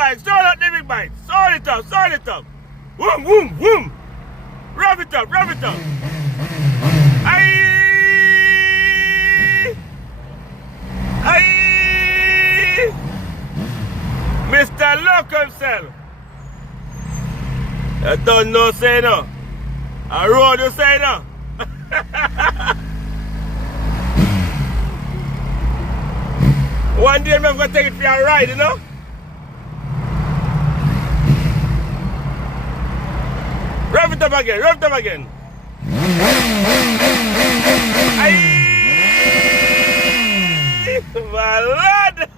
bike. Sound out the big bike. Sound it up. Sound it up. Boom, boom, boom. Rev it up. Rev it up. Aye. Aye. Mr. Loko himself. I don't know say no. A road you say no. One day I'm going to take it for a ride, you know? Rev it up again, rev it up again. Aye! My lord!